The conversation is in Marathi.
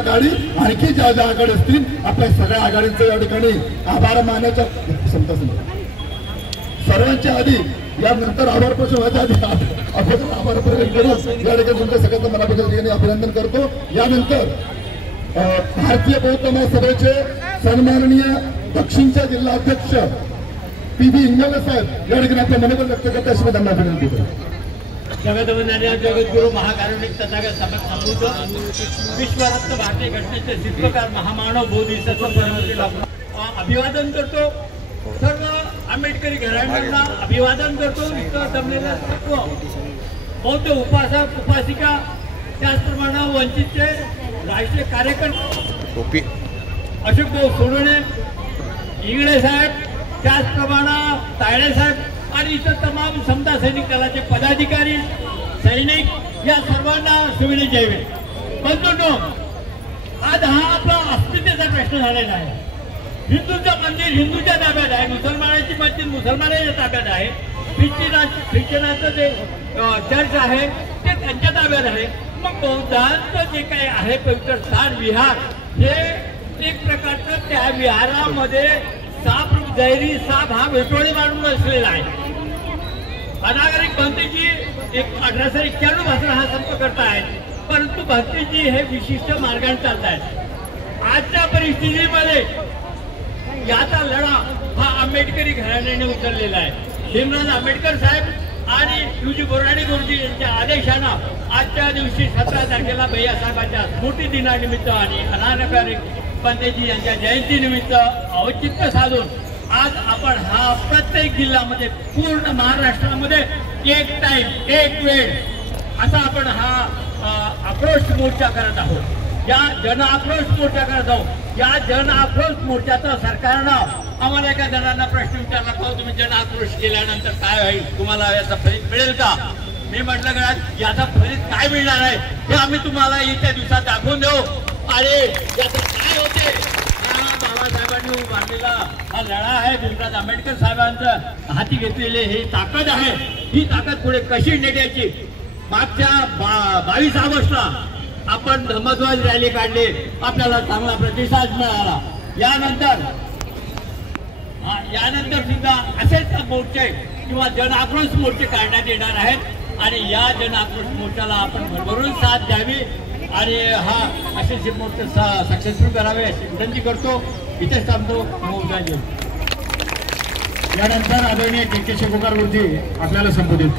आघाडी आणखी ज्या ज्या आघाडी असतील आपल्या सगळ्या आघाडींचे या ठिकाणी आभार मानायच्या सर्वांच्या आधी यानंतर आभार प्रश्न व्हायच्या आधी आभार प्रकट या ठिकाणी तुमच्या सगळ्यांचं मनापासून अभिनंदन करतो। यानंतर भारतीय बौद्ध महासभेचे सन्माननीय दक्षिणचे जिल्हा अध्यक्ष पी.बी. इंगळे साहेब या ठिकाणी आपल्या मनोगत व्यक्त करतात अशी त्यांना विनंती करतो। जगद्वंदनीय जगद्गुरु महाकारुणिक तथागत समर्थ विश्वरत्न भारतीय घटनेचे शिल्पकार महामानव बोधिसत्व अभिवादन करतो। सर्व आंबेडकरी घराण्यांना अभिवादन करतो। जमलेला सर्व बौद्ध उपासक उपासिका त्याचप्रमाणे वंचितचे राष्ट्रीय कार्यकर्ते अशोकभाऊ सोनवणे इंगळे साहेब त्याचप्रमाणे तायडे साहेब आणि इतर तमाम समता सैनिक दलाचे पदाधिकारी सैनिक या सर्वांना शुभेच्छा द्यावे। बंधूंनो, आज हा आपला अस्मितेचा प्रश्न झालेला आहे। हिंदूचं मंदिर हिंदूच्या ताब्यात आहे, मुसलमानाची मस्जिद मुसलमानाच्या ताब्यात आहे, ख्रिश्चनाचं जे चर्च आहे ते त्यांच्या ताब्यात आहे। मग बौद्धांचं जे काही आहे पवित्र स्थान विहार हे एक प्रकारचं त्या विहारामध्ये साप जैरी साप हा वेटोळी मारून बसलेला आहे। अनागरिक भंतेजी 1891 पासून हा संप करतायत, परंतु भंतेजी हे विशिष्ट मार्गाने चालत आहेत। आजच्या परिस्थितीमध्ये याचा लढा हा आंबेडकरी घराण्याने उचललेला आहे। भीमराव आंबेडकर साहेब आणि युजी बोराडे गुरुजी यांच्या आदेशानं आजच्या दिवशी 17 तारखेला भैयासाहेबांच्या स्मृती दिनानिमित्त आणि अनागरिक पंतेजी यांच्या जयंतीनिमित्त औचित्य साधून आज आपण हा प्रत्येक जिल्ह्यामध्ये पूर्ण महाराष्ट्रामध्ये एक टाइम एक वेळ असा आपण हा आक्रोश मोर्चा करत आहोत। या जन आक्रोश मोर्चा करत आहोत। या जन आक्रोश मोर्चाचं सरकारनं आम्हाला एका जणांना प्रश्न विचारला का तुम्ही जन आक्रोश केल्यानंतर काय होईल, तुम्हाला याचा फलित मिळेल का? मी म्हटलं का याचा फलित काय मिळणार आहे हे आम्ही तुम्हाला येत्या दिवसात दाखवून देऊ। आणि याचं काय होते बाबासाहेबांनी उभारलेला हा लढा आहे, भीमराव आंबेडकर साहेबांचं हाती घेतलेले ही ताकद आहे, ही ताकद पुढे कशी नेण्याची। मागच्या 22 ऑगस्टला आपण धम्मध्वज रॅली काढली, आपल्याला चांगला प्रतिसाद मिळाला। यानंतर सुद्धा असेच मोर्चे किंवा जन आक्रोश मोर्चे काढण्यात येणार आहेत आणि या जन आक्रोश मोर्चाला आपण भरभरून साथ द्यावी आणि हा असे मोर्चे सक्सेसफुल करावे अशी विनंती करतो। इथेच थांबतो। यानंतर आदरणीय के.के. शेखोकार गुरुजी आपल्याला संबोधित करतो।